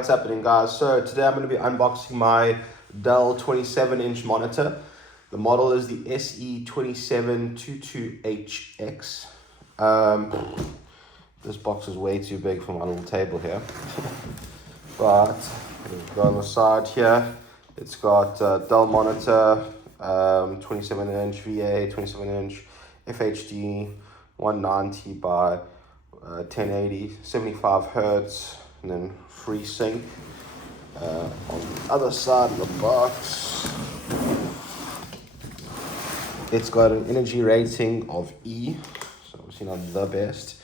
what's happening, guys? So today I'm going to be unboxing my Dell 27-inch monitor. The model is the SE2722HX. This box is way too big for my little table here. But we've got on the side here, it's got Dell monitor, 27-inch VA, 27-inch FHD, 190 by 1080, 75 hertz, and then FreeSync. On the other side of the box, it's got an energy rating of E, so obviously not the best.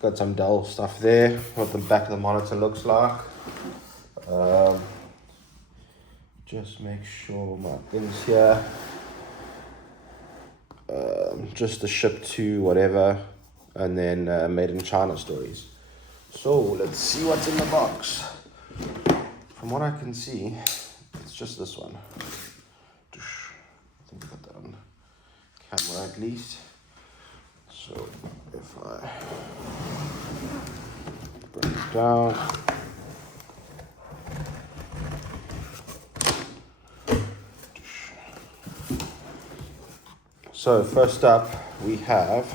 Got some Dell stuff there, what the back of the monitor looks like. Just make sure my pins here. Just the ship to whatever, and then made in China stories. So let's see what's in the box. From what I can see, it's just this one. I think I got that on camera at least. So if I bring it down, so first up we have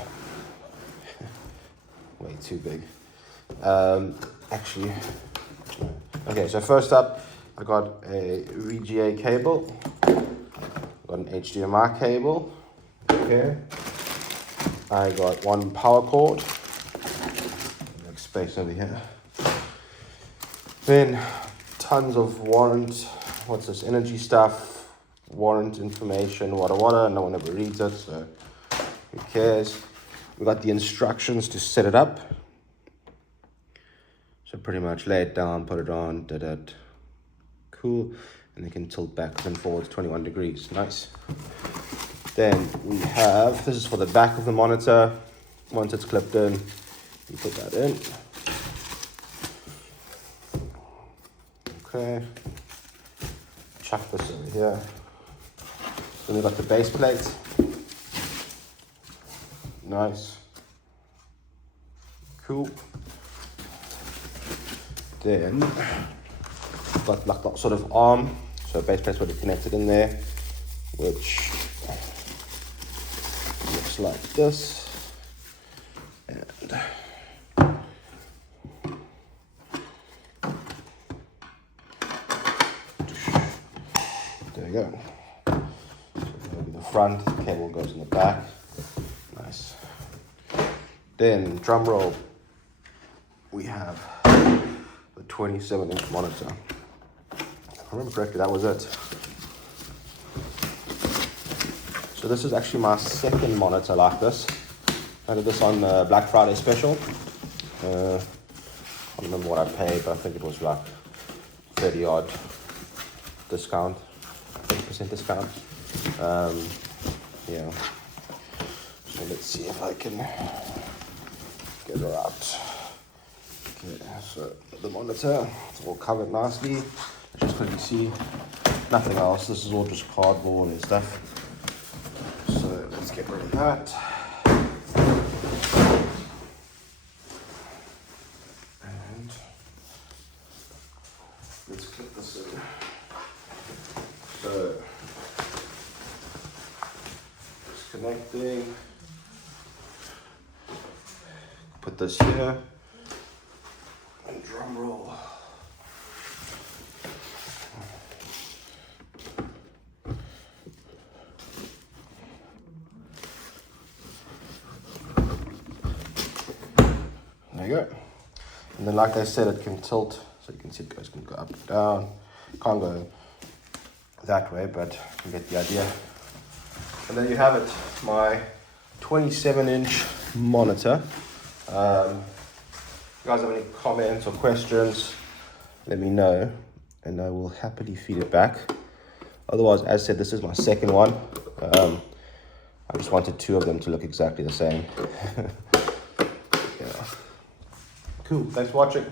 way too big. Actually, okay, so first up I got a VGA cable, got an HDMI cable, okay. I got one power cord, make space over here. Then tons of energy stuff, warrant information, wada, no one ever reads it, so who cares. We got the instructions to set it up. So pretty much lay it down, put it on, cool. And you can tilt backwards and forwards 21 degrees, nice. Then we have, this is for the back of the monitor. Once it's clipped in, you put that in. Okay, chuck this over here. Then we've got the base plate. Nice. Cool. Then got like that sort of arm, so base plate's already connected in there, which looks like this. And there you go. So over the front, the cable goes in the back. Nice. Then drum roll, we have the 27-inch monitor. If I remember correctly, that was it. So this is actually my second monitor like this. I did this on the Black Friday special. I don't remember what I paid, but I think it was like 30 odd discount, 30% discount. Yeah. So let's see if I can get her out. Okay, so the monitor, it's all covered nicely. Just quickly see, nothing else. This is all just cardboard and stuff. So let's get rid of that. And let's clip this in. So just connecting. Put this here. And drum roll. There you go. And then like I said, it can tilt, so you can see it can go up and down. Can't go that way, but you get the idea. And there you have it, my 27-inch monitor. If you guys have any comments or questions, let me know and I will happily feed it back. Otherwise, as I said, this is my second one. I just wanted two of them to look exactly the same. Yeah. Cool, thanks for watching.